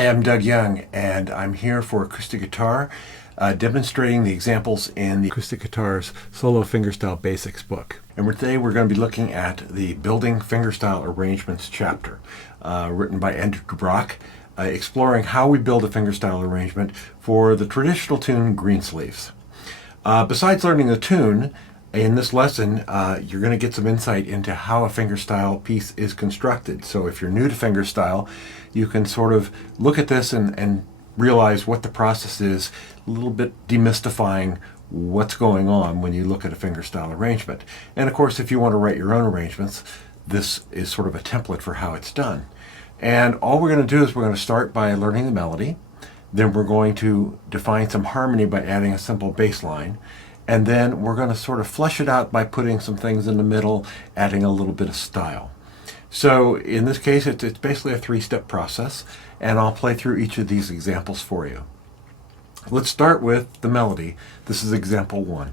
Hi, I'm Doug Young, and I'm here for acoustic guitar, demonstrating the examples in the Acoustic Guitar's Solo Fingerstyle Basics book. And today we're going to be looking at the Building Fingerstyle Arrangements chapter, written by Andrew Brock, exploring how we build a fingerstyle arrangement for the traditional tune Greensleeves. Besides learning the tune, in this lesson, you're going to get some insight into how a fingerstyle piece is constructed. So if you're new to fingerstyle, you can sort of look at this and realize what the process is, a little bit demystifying what's going on when you look at a fingerstyle arrangement. And of course, if you want to write your own arrangements, this is sort of a template for how it's done. And all we're going to do is we're going to start by learning the melody. Then we're going to define some harmony by adding a simple bass line. And then we're going to sort of flesh it out by putting some things in the middle, adding a little bit of style. So in this case, it's basically a three-step process, and I'll play through each of these examples for you. Let's start with the melody. This is example 1.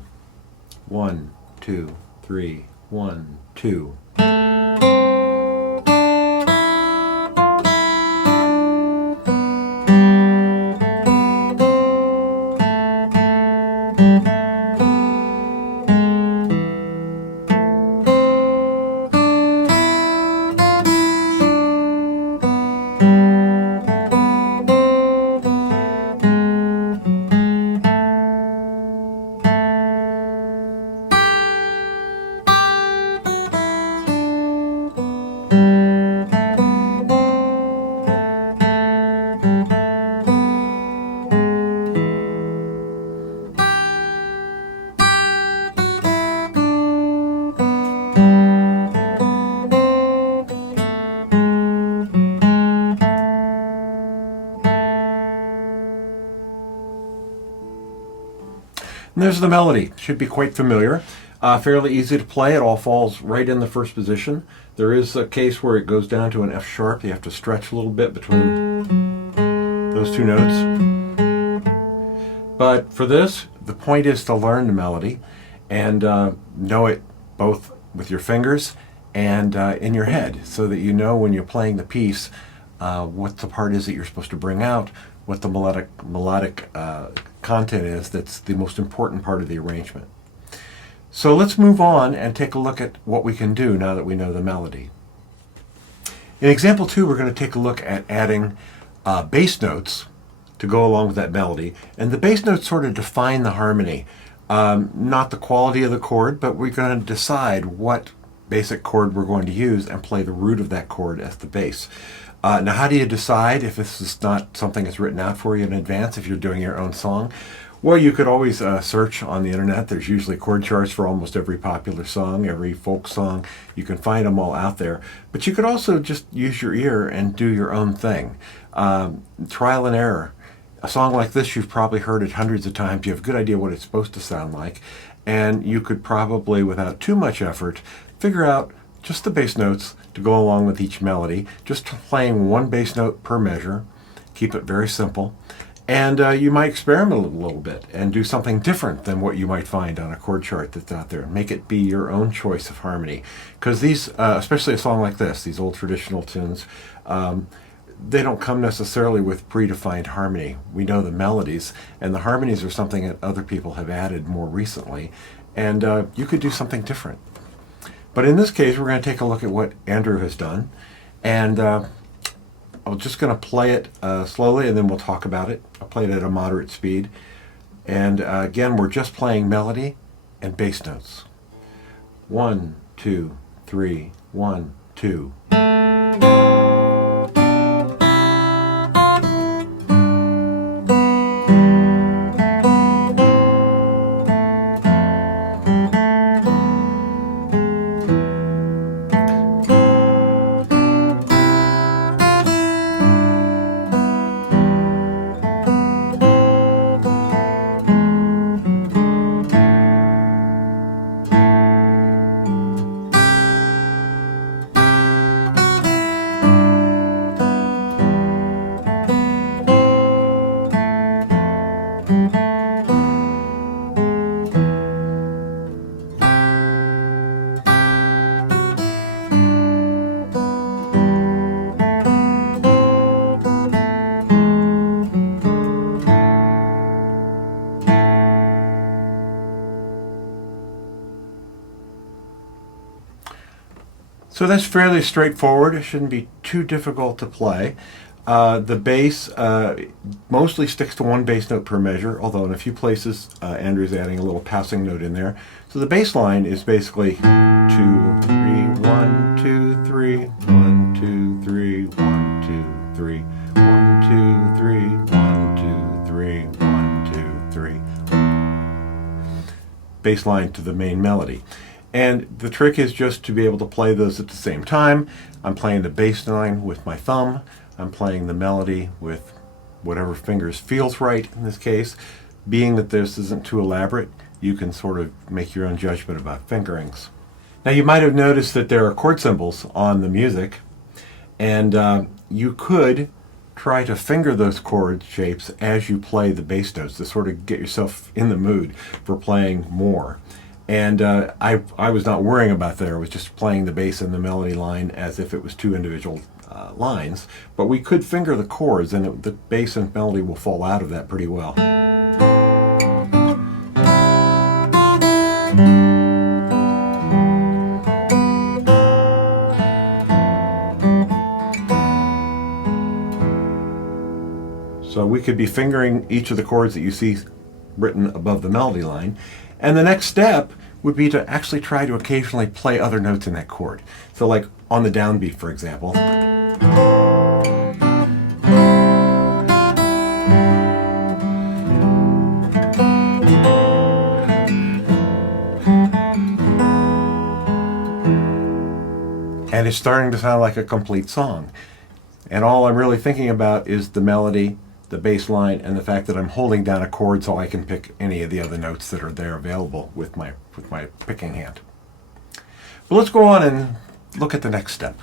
1, 2, 3, 1, 2. And there's the melody. Should be quite familiar. Fairly easy to play. It all falls right in the first position. There is a case where it goes down to an F sharp. You have to stretch a little bit between those two notes. But for this, the point is to learn the melody and know it both with your fingers and in your head, so that you know when you're playing the piece what the part is that you're supposed to bring out, what the melodic content is that's the most important part of the arrangement. So let's move on and take a look at what we can do now that we know the melody. In example 2, we're going to take a look at adding bass notes to go along with that melody. And the bass notes sort of define the harmony. Not the quality of the chord, but we're going to decide what basic chord we're going to use and play the root of that chord as the bass. Now, how do you decide if this is not something that's written out for you in advance, if you're doing your own song? Well, you could always search on the internet. There's usually chord charts for almost every popular song, every folk song. You can find them all out there. But you could also just use your ear and do your own thing. Trial and error. A song like this, you've probably heard it hundreds of times. You have a good idea what it's supposed to sound like. And you could probably, without too much effort, figure out just the bass notes to go along with each melody, just playing one bass note per measure. Keep it very simple. And you might experiment a little bit and do something different than what you might find on a chord chart that's out there. Make it be your own choice of harmony. Because these, especially a song like this, these old traditional tunes, they don't come necessarily with predefined harmony. We know the melodies, and the harmonies are something that other people have added more recently. And you could do something different. But in this case, we're going to take a look at what Andrew has done. And I'm just going to play it slowly, and then we'll talk about it. I'll play it at a moderate speed. And again, we're just playing melody and bass notes. 1, 2, 3, 1, 2. So that's fairly straightforward. It shouldn't be too difficult to play. The bass mostly sticks to one bass note per measure, although in a few places Andrew's adding a little passing note in there. So the bass line is basically 2, 3, 1, 2, 3, 1, 2, 3, 1, 2, 3, 1, 2, 3, 1, 2, 3, 1, 2, 3. Bass line to the main melody. And the trick is just to be able to play those at the same time. I'm playing the bass line with my thumb. I'm playing the melody with whatever fingers feels right in this case. Being that this isn't too elaborate, you can sort of make your own judgment about fingerings. Now you might have noticed that there are chord symbols on the music, and you could try to finger those chord shapes as you play the bass notes to sort of get yourself in the mood for playing more. And I was not worrying about that. I was just playing the bass and the melody line as if it was two individual lines. But we could finger the chords, and the bass and melody will fall out of that pretty well. So we could be fingering each of the chords that you see written above the melody line. And the next step would be to actually try to occasionally play other notes in that chord. So like on the downbeat, for example. And it's starting to sound like a complete song. And all I'm really thinking about is the melody, the bass line, and the fact that I'm holding down a chord so I can pick any of the other notes that are there available with my picking hand. But let's go on and look at the next step.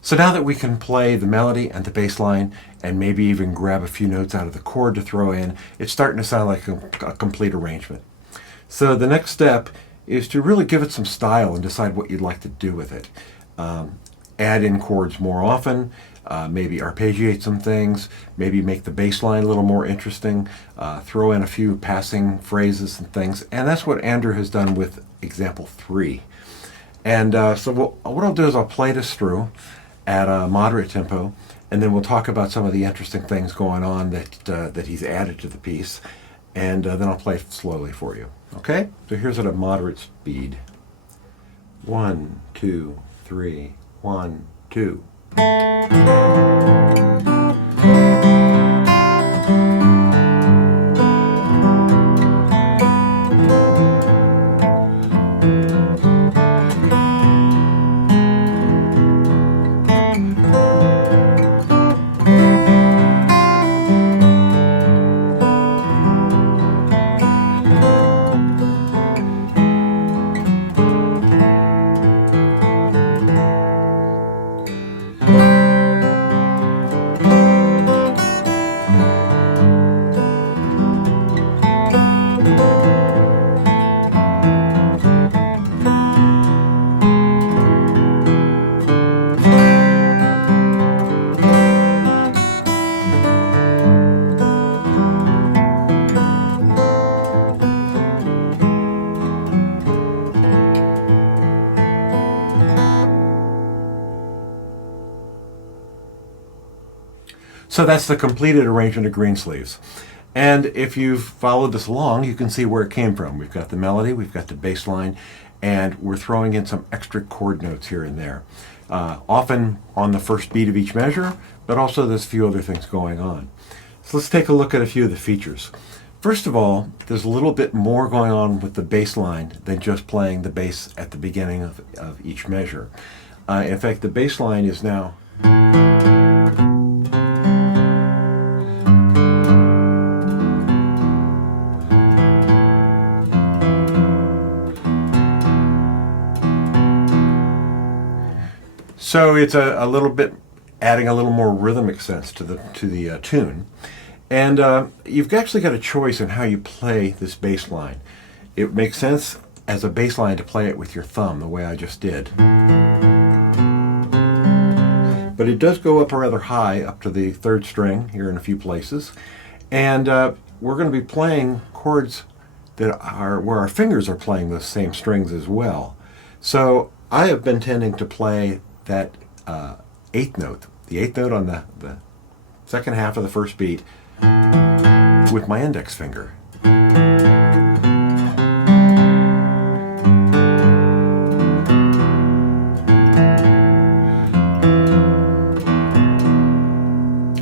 So now that we can play the melody and the bass line and maybe even grab a few notes out of the chord to throw in, it's starting to sound like a complete arrangement. So the next step is to really give it some style and decide what you'd like to do with it. Add in chords more often, maybe arpeggiate some things, maybe make the bass line a little more interesting, throw in a few passing phrases and things, and that's what Andrew has done with example 3. And so what I'll do is I'll play this through at a moderate tempo, and then we'll talk about some of the interesting things going on that he's added to the piece, and then I'll play it slowly for you. Okay? So here's at a moderate speed. 1, 2, 3, 1, 2. So that's the completed arrangement of Greensleeves. And if you've followed this along, you can see where it came from. We've got the melody, we've got the bass line, and we're throwing in some extra chord notes here and there. Often on the first beat of each measure, but also there's a few other things going on. So let's take a look at a few of the features. First of all, there's a little bit more going on with the bass line than just playing the bass at the beginning of each measure. In fact, the bass line is now... So it's a little bit adding a little more rhythmic sense to the tune, and you've actually got a choice in how you play this bass line. It makes sense as a bass line to play it with your thumb, the way I just did, but it does go up rather high, up to the 3rd string here in a few places, and we're going to be playing chords that are where our fingers are playing those same strings as well. So I have been tending to play that eighth note, the eighth note on the second half of the first beat, with my index finger.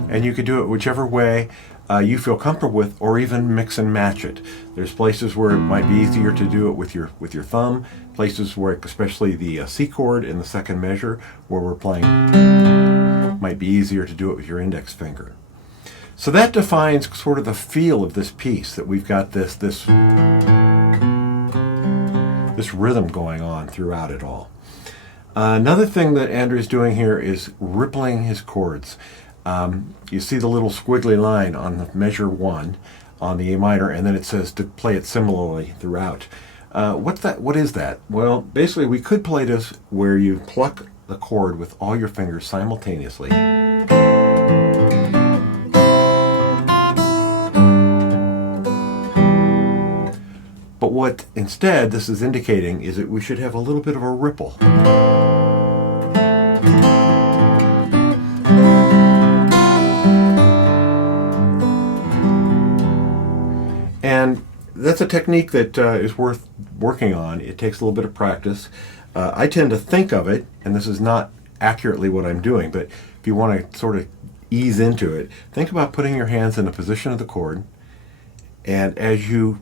And you could do it whichever way you feel comfortable with, or even mix and match it. There's places where it might be easier to do it with your thumb, places where, especially the C chord in the second measure, where we're playing, might be easier to do it with your index finger. So that defines sort of the feel of this piece, that we've got this rhythm going on throughout it all. Another thing that Andrew's doing here is rippling his chords. You see the little squiggly line on the measure 1 on the A minor, and then it says to play it similarly throughout. What is that? Well, basically we could play this where you pluck the chord with all your fingers simultaneously. But what instead this is indicating is that we should have a little bit of a ripple. And that's a technique that is worth working on. It takes a little bit of practice. I tend to think of it, and this is not accurately what I'm doing, but if you want to sort of ease into it, think about putting your hands in the position of the chord, and as you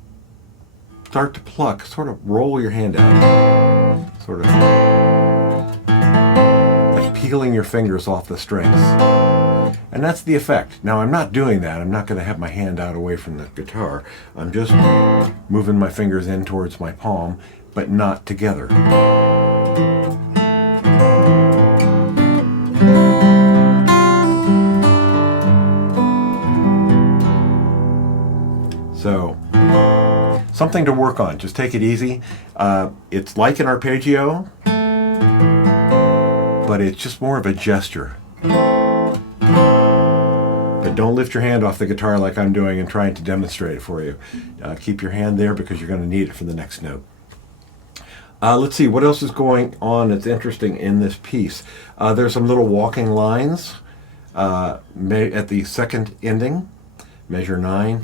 start to pluck, sort of roll your hand out, sort of like peeling your fingers off the strings. And that's the effect. Now, I'm not doing that. I'm not going to have my hand out away from the guitar. I'm just moving my fingers in towards my palm, but not together. So, something to work on. Just take it easy. It's like an arpeggio, but it's just more of a gesture. But don't lift your hand off the guitar like I'm doing and trying to demonstrate it for you. Keep your hand there because you're going to need it for the next note. Let's see, what else is going on that's interesting in this piece? There's some little walking lines at the second ending, measure 9.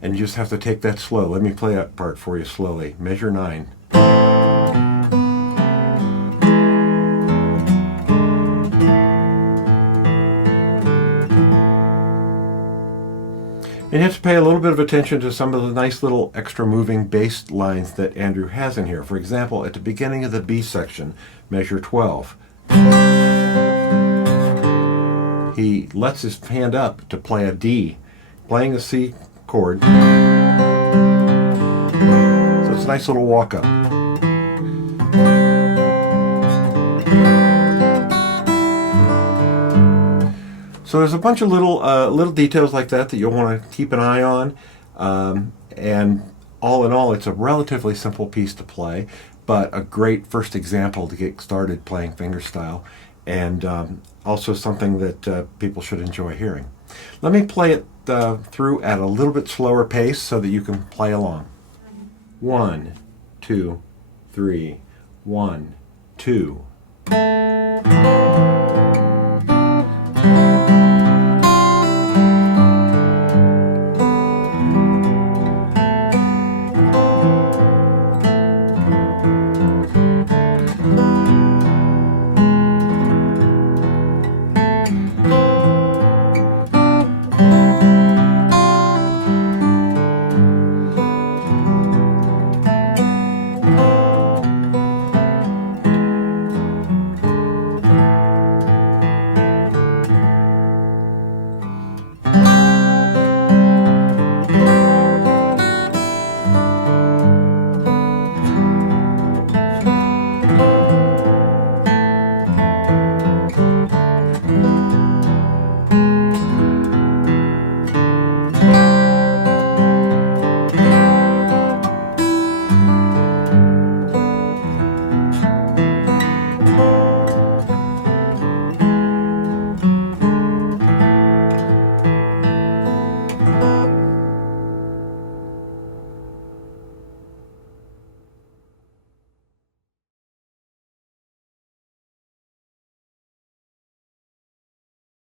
And you just have to take that slow. Let me play that part for you slowly. Measure 9. And you have to pay a little bit of attention to some of the nice little extra moving bass lines that Andrew has in here. For example, at the beginning of the B section, measure 12, he lets his hand up to play a D, playing a C chord. So it's a nice little walk up. So there's a bunch of little details like that you'll want to keep an eye on, and all in all, it's a relatively simple piece to play, but a great first example to get started playing fingerstyle, and also something that people should enjoy hearing. Let me play it through at a little bit slower pace so that you can play along. 1, 2, 3, 1, 2.